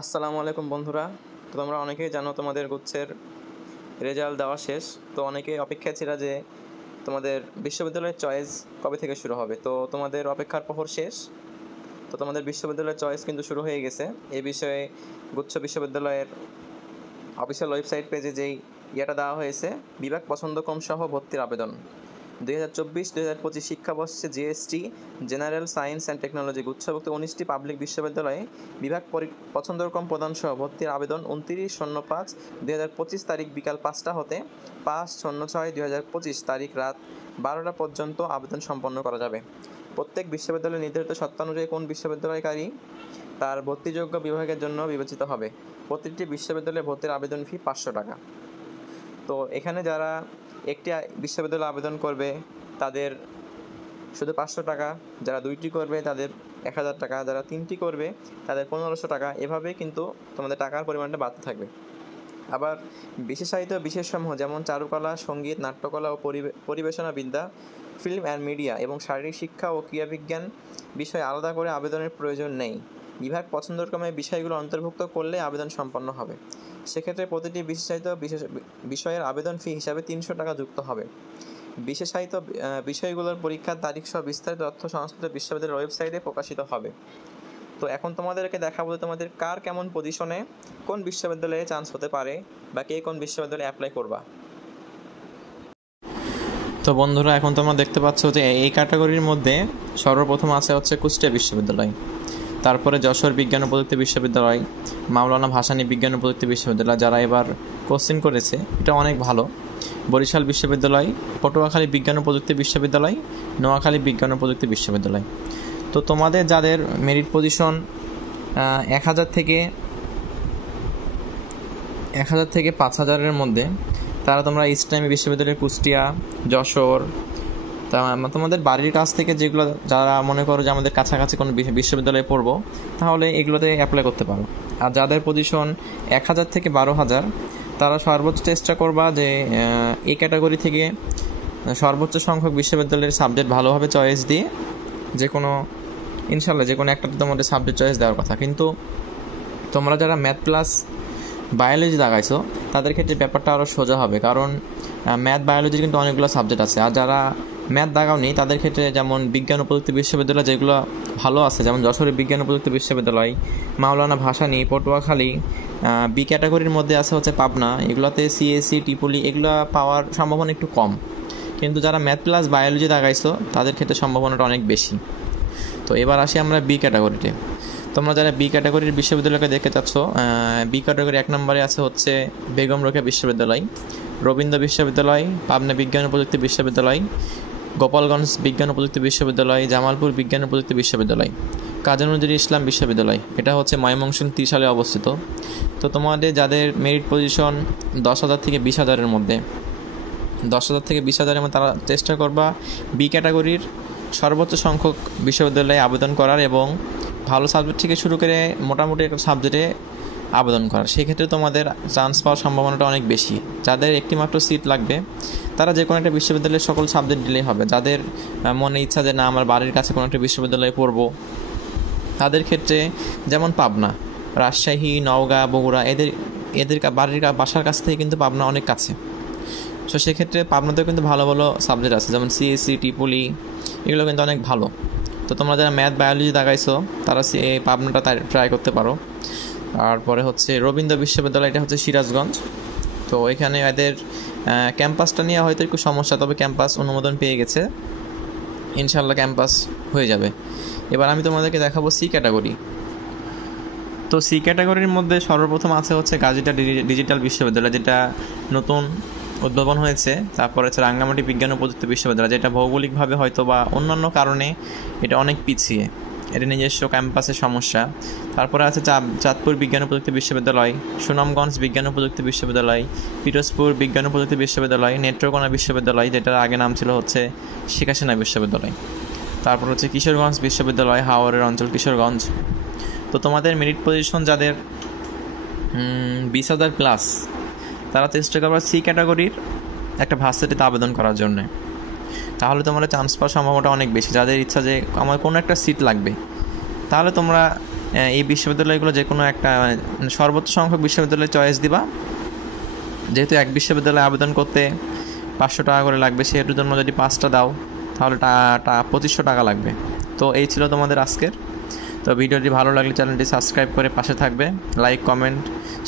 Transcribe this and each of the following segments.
আসসালামু আলাইকুম বন্ধুরা। তো তোমরা অনেকেই জানো তোমাদের গুচ্ছের রেজাল্ট দেওয়া শেষ। তো অনেকেই অপেক্ষায় ছিল যে তোমাদের বিশ্ববিদ্যালয়ের চয়েস কবে থেকে শুরু হবে। তো তোমাদের অপেক্ষার প্রহর শেষ। তো তোমাদের বিশ্ববিদ্যালয়ের চয়েস কিন্তু শুরু হয়ে গেছে। এই বিষয়ে গুচ্ছ বিশ্ববিদ্যালয়ের অফিসিয়াল ওয়েবসাইট পেজে যেই ইয়েটা দেওয়া হয়েছে, বিভাগ পছন্দক্রম সহ ভর্তির আবেদন 2024-2025 শিক্ষাবর্ষে GST general science and technology গুচ্ছভুক্ত 19টি পাবলিক বিশ্ববিদ্যালয়ে বিভাগ পছন্দক্রম প্রদান সহ ভর্তির আবেদন 29/05/2025 তারিখ বিকাল 5টা হতে 5/06/2025 তারিখ রাত 12টা পর্যন্ত আবেদন সম্পন্ন করা যাবে। প্রত্যেক বিশ্ববিদ্যালয়ের নির্ধারিত সত্তানুযায়ী কোন বিশ্ববিদ্যালয়কারী তার ভর্তিযোগ্য বিভাগের জন্য বিবেচিত হবে। প্রতিটি বিশ্ববিদ্যালয়ে ভর্তির আবেদন ফি 500 টাকা। তো এখানে যারা একটি বিশ্ববিদ্যালয়ে আবেদন করবে তাদের শুধু 500 টাকা, যারা 2টি করবে তাদের 1000 টাকা, যারা 3টি করবে তাদের 1500 টাকা, এভাবে কিন্তু তোমাদের টাকার পরিমাণটা বাড়তে থাকবে। আবার বিশেষায়িত বিশেষসমূহ যেমন চারুকলা, সঙ্গীত, নাট্যকলা ও পরিবেশনাবিদ্যা, ফিল্ম অ্যান্ড মিডিয়া এবং শারীরিক শিক্ষা ও ক্রীড়াবিজ্ঞান বিষয়ে আলাদা করে আবেদনের প্রয়োজন নেই। বিভাগ পছন্দক্রমে বিষয়গুলো অন্তর্ভুক্ত করলে আবেদন সম্পন্ন হবে। সেক্ষেত্রে প্রতিটি বিশেষায়িত বিষয়ের আবেদন ফি হিসাবে 300 টাকা যুক্ত হবে। বিশেষায়িত বিষয়গুলোর পরীক্ষার তারিখ সহ বিস্তারিত তথ্য সংশ্লিষ্ট বিশ্ববিদ্যালয়ের ওয়েবসাইটে প্রকাশিত হবে। তো এখন তোমাদেরকে দেখাবো তোমাদের কার কেমন পজিশনে কোন বিশ্ববিদ্যালয়ে চান্স হতে পারে বা কে কোন বিশ্ববিদ্যালয়ে অ্যাপ্লাই করবা। তো বন্ধুরা, এখন তোমরা দেখতে পাচ্ছ যে এই ক্যাটাগরির মধ্যে সর্বপ্রথম আছে হচ্ছে কুষ্টিয়া বিশ্ববিদ্যালয়, তারপরে যশোর বিজ্ঞান ও প্রযুক্তি বিশ্ববিদ্যালয়, মাওলানা ভাসানী বিজ্ঞান ও প্রযুক্তি বিশ্ববিদ্যালয় যারা এবার কোশ্চেন করেছে এটা অনেক ভালো, বরিশাল বিশ্ববিদ্যালয়, পটুয়াখালী বিজ্ঞান ও প্রযুক্তি বিশ্ববিদ্যালয়, নোয়াখালী বিজ্ঞান ও প্রযুক্তি বিশ্ববিদ্যালয়। তো তোমাদের যাদের মেরিট পজিশন 1000 থেকে 5000-এর মধ্যে, তারা তোমরা ইসলামী বিশ্ববিদ্যালয় কুষ্টিয়া, যশোর, তোমাদের বাড়ির কাছ থেকে যেগুলো যারা মনে করো যে আমাদের কাছাকাছি কোনো বিশ্ববিদ্যালয়ে পড়বো, তাহলে এগুলোতে অ্যাপ্লাই করতে পারো। আর যাদের পজিশন 1000 থেকে 12000, তারা সর্বোচ্চ চেষ্টা করবা যে এই ক্যাটাগরি থেকে সর্বোচ্চ সংখ্যক বিশ্ববিদ্যালয়ের সাবজেক্ট ভালোভাবে চয়েস দিয়ে ইনশাল্লাহ যে কোনো একটাতে তোমাদের সাবজেক্ট চয়েস দেওয়ার কথা। কিন্তু তোমরা যারা ম্যাথ প্লাস বায়োলজি দাগাইছো তাদের ক্ষেত্রে ব্যাপারটা আরও সোজা হবে, কারণ ম্যাথ বায়োলজির কিন্তু অনেকগুলো সাবজেক্ট আছে। আর যারা ম্যাথ দাগাওনি তাদের ক্ষেত্রে যেমন বিজ্ঞান ও প্রযুক্তি বিশ্ববিদ্যালয় যেগুলো ভালো আছে, যেমন যশোরের বিজ্ঞান ও প্রযুক্তি বিশ্ববিদ্যালয়, মাওলানা ভাসানী, পটুয়াখালী, বি ক্যাটাগরির মধ্যে আছে হচ্ছে পাবনা, এগুলোতে সিএসসি, টিপুলি এগুলো পাওয়ার সম্ভাবনা একটু কম। কিন্তু যারা ম্যাথ প্লাস বায়োলজি দাগাইছো তাদের ক্ষেত্রে সম্ভাবনাটা অনেক বেশি। তো এবার আসি আমরা বি ক্যাটাগরিতে। তোমরা যারা বি ক্যাটাগরির বিশ্ববিদ্যালয়কে দেখতে চাচ্ছ, বি ক্যাটাগরি 1 নম্বরে আছে হচ্ছে বেগম রোকেয়া বিশ্ববিদ্যালয়, রবীন্দ্র বিশ্ববিদ্যালয়, পাবনা বিজ্ঞান ও প্রযুক্তি বিশ্ববিদ্যালয়, গোপালগঞ্জ বিজ্ঞান ও প্রযুক্তি বিশ্ববিদ্যালয়, জামালপুর বিজ্ঞান ও প্রযুক্তি বিশ্ববিদ্যালয়, কাজী নজরুল ইসলাম বিশ্ববিদ্যালয়, এটা হচ্ছে ময়মনসিংহ 30 সালে অবস্থিত। তো তোমাদের যাদের মেরিট পজিশন 10,000 থেকে 20,000-এর মধ্যে, 10,000 থেকে 20,000-এর মধ্যে, তারা চেষ্টা করবা বি ক্যাটাগরির সর্বোচ্চ সংখ্যক বিশ্ববিদ্যালয়ে আবেদন করার এবং ভালো সাবজেক্ট থেকে শুরু করে মোটামুটি একটা সাবজেক্টে আবেদন করার। সেক্ষেত্রে তোমাদের চান্স পাওয়ার সম্ভাবনাটা অনেক বেশি। যাদের একটি মাত্র সিট লাগবে তারা যে কোনো একটা বিশ্ববিদ্যালয়ের সকল সাবজেক্ট দিলেই হবে। যাদের মনে ইচ্ছা যে না আমার বাড়ির কাছে কোনো একটা বিশ্ববিদ্যালয়ে পড়বো, তাদের ক্ষেত্রে যেমন পাবনা, রাজশাহী, নওগাঁ, বগুড়া এদের বাসার কাছ থেকে কিন্তু পাবনা অনেক কাছে। তো সেক্ষেত্রে পাবনাতেও কিন্তু ভালো ভালো সাবজেক্ট আছে, যেমন সিএসসি, টিপুলি এগুলো কিন্তু অনেক ভালো। তো তোমরা যারা ম্যাথ বায়োলজি দাগাইছো তারা পাবনাটা ট্রাই করতে পারো। তারপরে হচ্ছে রবীন্দ্র বিশ্ববিদ্যালয়, এটা হচ্ছে সিরাজগঞ্জ। তো এখানে এদের ক্যাম্পাসটা নিয়ে হয়তো একটু সমস্যা, তবে ক্যাম্পাস অনুমোদন পেয়ে গেছে, ইনশাল্লাহ ক্যাম্পাস হয়ে যাবে। এবার আমি তোমাদেরকে দেখাবো সি ক্যাটাগরি। তো সি ক্যাটাগরির মধ্যে সর্বপ্রথম আছে হচ্ছে গাজীটা ডিজিটাল বিশ্ববিদ্যালয়, যেটা নতুন উদ্ভাবন হয়েছে। তারপরে হচ্ছে রাঙ্গামাটি বিজ্ঞান ও প্রযুক্তি বিশ্ববিদ্যালয়, যেটা ভৌগোলিকভাবে হয়তো বা অন্যান্য কারণে এটা অনেক পিছিয়ে, এটা নিজস্ব ক্যাম্পাসের সমস্যা। তারপরে আছে চাঁদপুর বিজ্ঞান ও প্রযুক্তি বিশ্ববিদ্যালয়, সুনামগঞ্জ বিজ্ঞান ও প্রযুক্তি বিশ্ববিদ্যালয়, পিরোজপুর বিজ্ঞান ও প্রযুক্তি বিশ্ববিদ্যালয়, নেত্রকোনা বিশ্ববিদ্যালয়, যেটার আগে নাম ছিল হচ্ছে শেখ হাসিনা বিশ্ববিদ্যালয়। তারপর হচ্ছে কিশোরগঞ্জ বিশ্ববিদ্যালয়, হাওরের অঞ্চল কিশোরগঞ্জ। তো তোমাদের মেরিট পজিশন যাদের 20,000 প্লাস, তারা চেষ্টা করবে সি ক্যাটাগরির একটা ভার্সিটিতে আবেদন করার জন্য, তাহলে তোমরা চান্স পাওয়ার সম্ভাবনাটা অনেক বেশি। যাদের ইচ্ছা যে আমার কোনো একটা সিট লাগবে, তাহলে তোমরা এই বিশ্ববিদ্যালয়গুলো যে কোনো একটা সর্বোচ্চ সংখ্যক বিশ্ববিদ্যালয়ে চয়েস দিবা। যেহেতু এক বিশ্ববিদ্যালয়ে আবেদন করতে 500 টাকা করে লাগবে, সেহেতুর জন্য যদি 5টা দাও তাহলে 2500 টাকা লাগবে। তো এই ছিল তোমাদের আজকের। তো ভিডিওটি ভালো লাগলে চ্যানেলটি সাবস্ক্রাইব করে পাশে থাকবে, লাইক কমেন্ট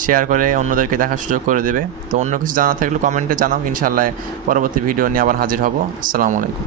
শেয়ার করে অন্যদেরকে দেখার সুযোগ করে দেবে। তো অন্য কিছু জানা থাকলে কমেন্টে জানাও, ইনশাআল্লাহ পরবর্তী ভিডিও নিয়ে আবার হাজির হব। আসসালামু আলাইকুম।